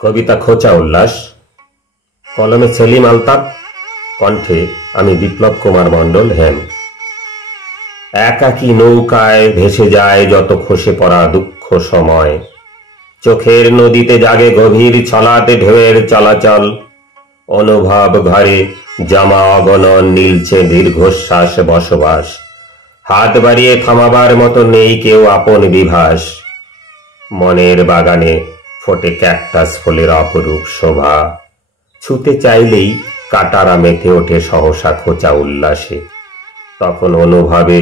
কবিতা খোঁচা উল্লাস, কলমে সেলিম আলতাফ, কণ্ঠে আমি বিপ্লব কুমার মণ্ডল হেম। একাকী নৌকায় ভেসে যায় যত খসে পড়া দুঃখ সময়, চোখের নদীতে জাগে গভীর ছলাতে ঢেউয়ের চলাচল, অনুভব ঘরে জমা অগণন নীলছে দীর্ঘশ্বাস বসবাস, হাত বাড়িয়ে থামাবার মতো নেই কেউ আপন বিভাস। মনের বাগানে ফোটে ক্যাকটাস ফুলের অপরূপ শোভা, ছুতে চাইলেই কাটারা মেতে ওঠে সহসা খোঁচা উল্লাসে। তখন অনুভবে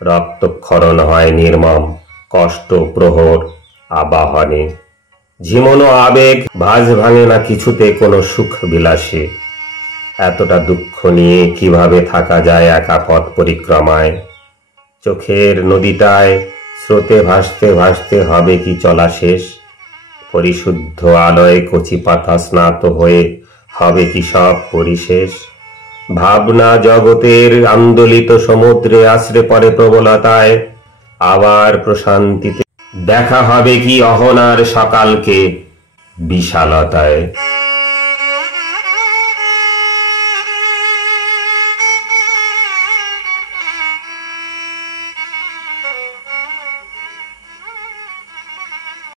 রক্তক্ষরণ হয় নির্মম, কষ্ট প্রহর আবাহনে, ঝিমনো আবেগ ভাঁজ ভাঙে না কিছুতে কোনো সুখ বিলাসে। এতটা দুঃখ নিয়ে কিভাবে থাকা যায় একা পথ পরিক্রমায়, চোখের নদীটায় স্রোতে ভাসতে ভাসতে হবে কি চলা শেষ, পরিশুদ্ধ আলোয় কচি পাতা স্নাত হয়ে হবে কি সব পরিশেষ। ভাবনা জগতের আন্দোলিত সমুদ্রে আশ্রে পড়ে প্রবলতায়, আবার প্রশান্তিতে দেখা হবে কি অহনার সকালকে বিশালতায়।